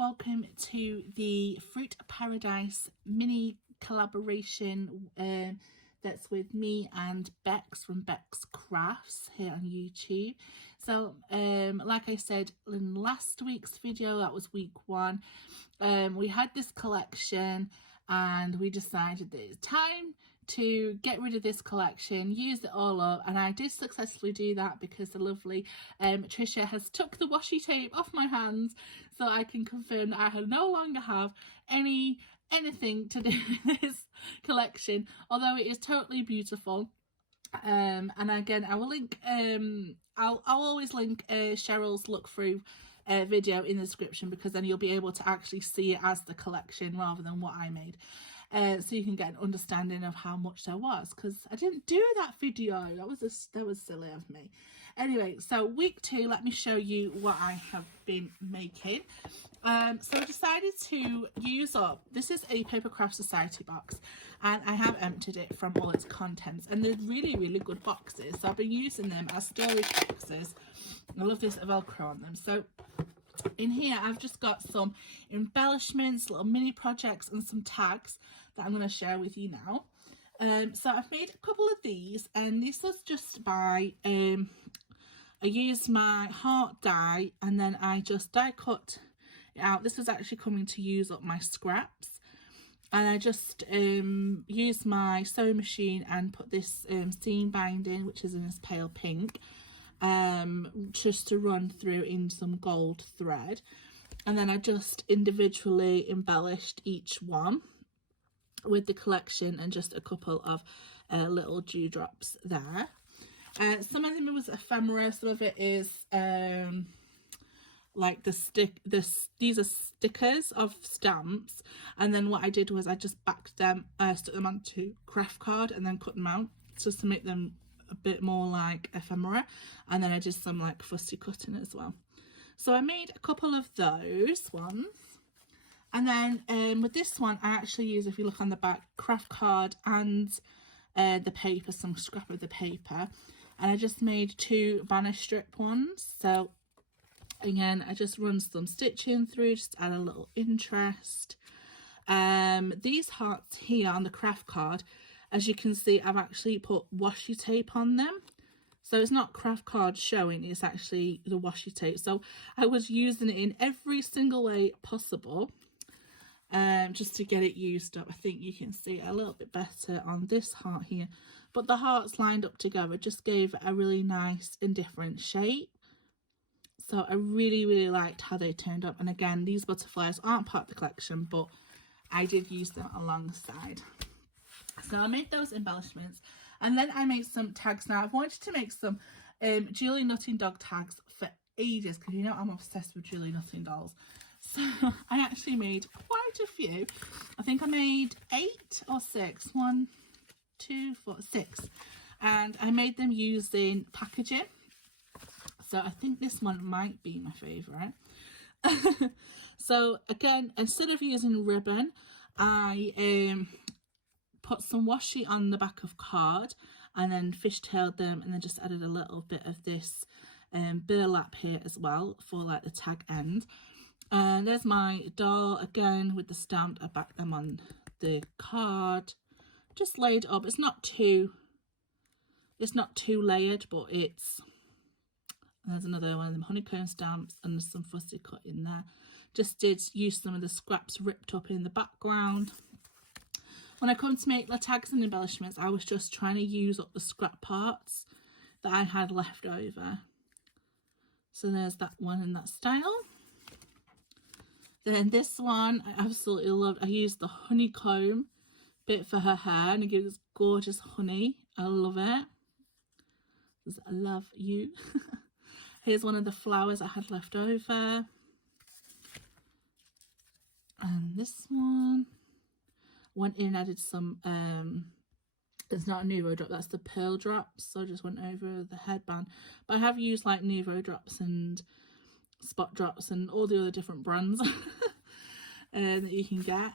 welcome to the Fruit Paradise mini collaboration that's with me and Bex from Bex Crafts here on YouTube. So like I said in last week's video, that was week 1, we had this collection and we decided that it's time to get rid of this collection, use it all up, and I did successfully do that because the lovely Trisha has took the washi tape off my hands, so I can confirm that I no longer have anything to do with this collection, although it is totally beautiful. And again, I will link I'll always link Cheryl's look through video in the description, because then you'll be able to actually see it as the collection rather than what I made, so you can get an understanding of how much there was, because I didn't do that video. That was silly of me. Anyway, so week 2, let me show you what I have been making. So I decided to use up, this is a Paper Craft Society box, and I have emptied it from all its contents, and they're really good boxes, so I've been using them as storage boxes. I love this Velcro on them. So in here I've just got some embellishments, little mini projects, and some tags that I'm going to share with you now. So I've made a couple of these, and this was just by I used my heart die, and then I just die cut it out. This was actually coming to use up my scraps, and I just used my sewing machine and put this seam binding, which is in this pale pink, just to run through in some gold thread, and then I just individually embellished each one with the collection and just a couple of little dewdrops there. Some of them was ephemera, some of it is like these are stickers of stamps, and then what I did was I just backed them, stuck them onto craft card and then cut them out just to make them a bit more like ephemera, and then I did some like fussy cutting as well. So I made a couple of those ones, and then with this one I actually use, if you look on the back, craft card and the paper, some scrap of the paper, and I just made 2 banner strip ones. So again, I just run some stitching through, just add a little interest. These hearts here on the craft card, as you can see, I've actually put washi tape on them. So it's not craft card showing, it's actually the washi tape. So I was using it in every single way possible, just to get it used up. I think you can see it a little bit better on this heart here. But the hearts lined up together just gave it a really nice and different shape. So I really liked how they turned up. And again, these butterflies aren't part of the collection, but I did use them alongside. So I made those embellishments, and then I made some tags. Now I've wanted to make some Julie Nutting dog tags for ages, because you know I'm obsessed with Julie Nutting dolls. So I actually made quite a few. I think I made 8 or 6. 1, 2, 4, 6. And I made them using packaging. So I think this one might be my favourite. So again, instead of using ribbon, I put some washi on the back of card and then fishtailed them, and then just added a little bit of this burlap here as well for like the tag end. And there's my doll again with the stamp. I backed them on the card, just laid up. It's not too layered, but it's, there's another one of them honeycomb stamps, and there's some fussy cut in there. Just did use some of the scraps ripped up in the background. When I come to make the tags and embellishments, I was just trying to use up the scrap parts that I had left over. So there's that one in that style. Then this one I absolutely loved. I used the honeycomb bit for her hair, and it gives gorgeous honey. I love it. I love you. Here's one of the flowers I had left over. And this one went in and added some, it's not a Nuvo drop, that's the pearl drops. So I just went over the headband. But I have used like Nuvo drops and spot drops and all the other different brands that you can get.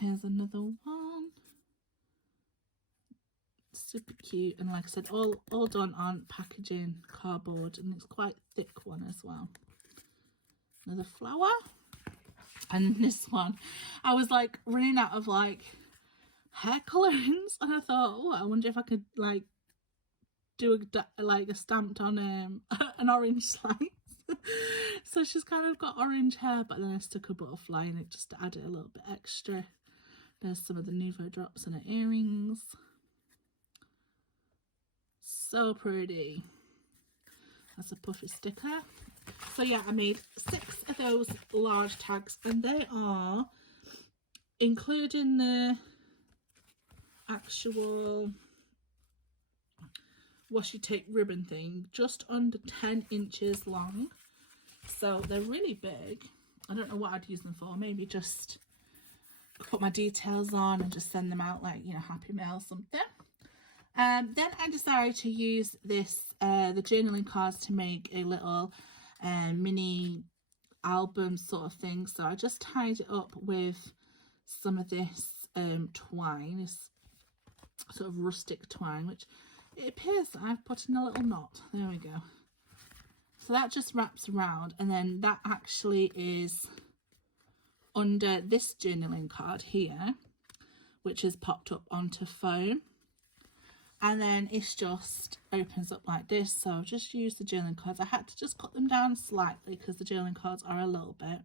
Here's another one. Super cute, and like I said, all done on packaging cardboard, and it's quite thick one as well. Another flower. And this one, I was like running out of like hair colourings, and I thought, oh, I wonder if I could like do a stamped on an orange slice. So she's kind of got orange hair, but then I stuck a butterfly in it just to add it a little bit extra. There's some of the Nouveau drops in her earrings. So pretty. That's a puffy sticker. So yeah, I made 6 of those large tags, and they are, including the actual washi tape ribbon thing, just under 10 inches long. So they're really big. I don't know what I'd use them for. Maybe just put my details on and just send them out like, you know, Happy Mail or something. Then I decided to use this, the journaling cards, to make a little mini album sort of thing. So I just tied it up with some of this twine, this sort of rustic twine, which it appears that I've put in a little knot. There we go. So that just wraps around, and then that actually is under this journaling card here, which is popped up onto foam. And then it's just opens up like this. So I've just used the journaling cards. I had to just cut them down slightly because the journaling cards are a little bit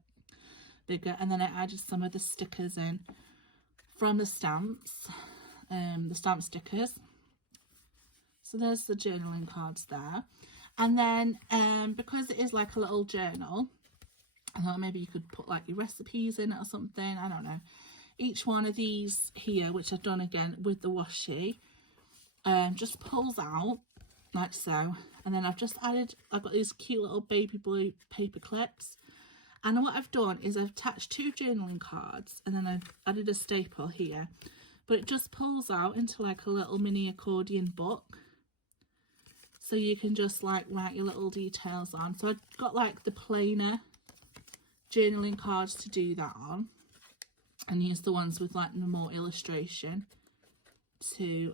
bigger. And then I added some of the stickers in from the stamps, the stamp stickers. So there's the journaling cards there. And then because it is like a little journal, I thought maybe you could put like your recipes in it or something. I don't know. Each one of these here, which I've done again with the washi, just pulls out like so. And then I've got these cute little baby blue paper clips. And what I've done is I've attached 2 journaling cards, and then I've added a staple here. But it just pulls out into like a little mini accordion book. So you can just like write your little details on. So I've got like the plainer journaling cards to do that on, and use the ones with like the more illustration to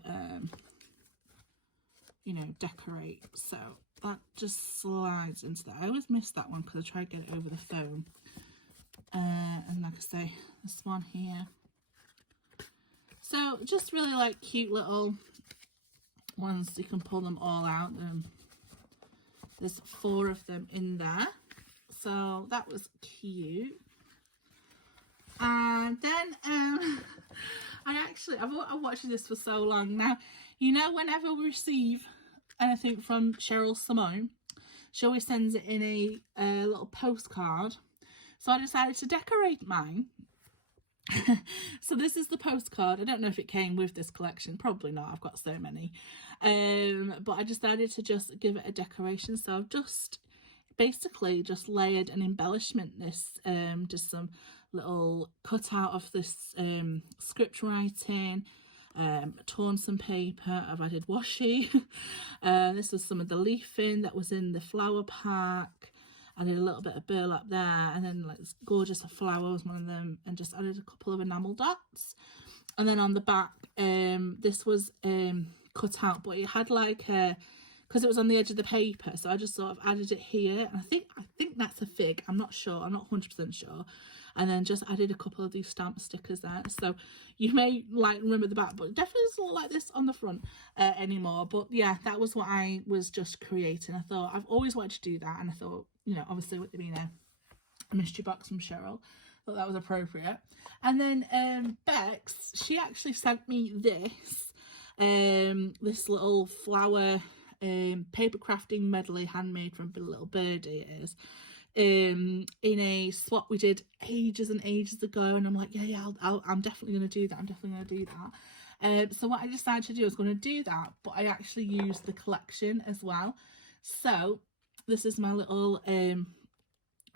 you know, decorate. So that just slides into that. I always miss that one because I try to get it over the foam. And like I say, this one here. So just really like cute little ones. You can pull them all out. There's 4 of them in there. So that was cute. And then I've watched this for so long now. You know, whenever we receive anything from Cheryl Simone, she always sends it in a little postcard. So I decided to decorate mine. So this is the postcard. I don't know if it came with this collection. Probably not. I've got so many. But I decided to just give it a decoration. So I've just basically just layered an embellishment. Just some little cutout of this script writing. Torn some paper. I've added washi. This was some of the leafing that was in the flower pack. Added a little bit of burlap there, and then like this gorgeous flower was one of them, and just added a couple of enamel dots. And then on the back, this was cut out, but it had like because it was on the edge of the paper, so I just sort of added it here, and I think that's a fig. I'm not sure. I'm not 100% sure. And then just added a couple of these stamp stickers there. So you may like remember the back, but it definitely doesn't look like this on the front anymore. But yeah, that was what I was just creating. I thought I've always wanted to do that, and I thought, you know, obviously with it being a mystery box from Cheryl, I thought that was appropriate. And then Bex, she actually sent me this this little flower paper crafting medley, handmade from a little birdie it is. In a swap we did ages and ages ago, and I'm like, yeah, I'm definitely going to do that. I'm definitely going to do that. So what I decided to do, I was going to do that, but I actually used the collection as well. So this is my little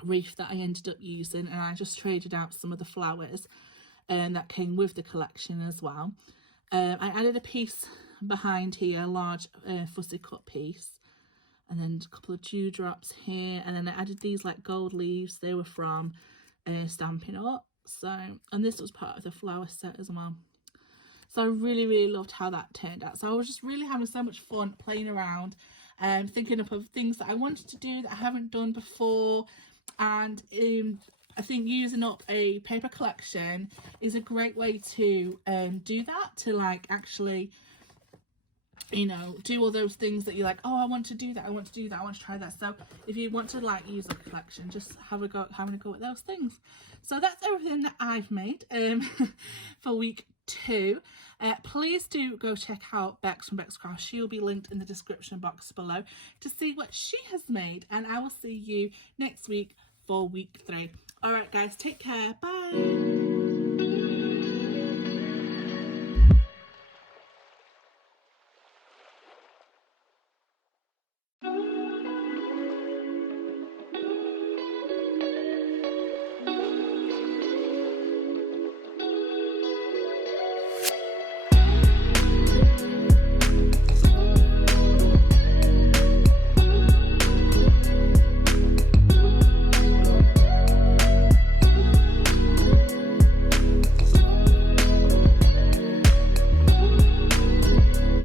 wreath that I ended up using, and I just traded out some of the flowers that came with the collection as well. I added a piece behind here, a large fussy cut piece. And then a couple of dewdrops here. And then I added these like gold leaves. They were from Stampin' Up. So, and this was part of the flower set as well. So I really, really loved how that turned out. So I was just really having so much fun playing around and thinking up of things that I wanted to do that I haven't done before. And I think using up a paper collection is a great way to do that, to like actually, you know, do all those things that you're like, oh, I want to do that, I want to do that, I want to try that. So if you want to like use a having a go at those things. So that's everything that I've made for week 2. Please do go check out Bex from Bex Craft. She'll be linked in the description box below to see what she has made, and I will see you next week for week 3. All right guys, take care, bye.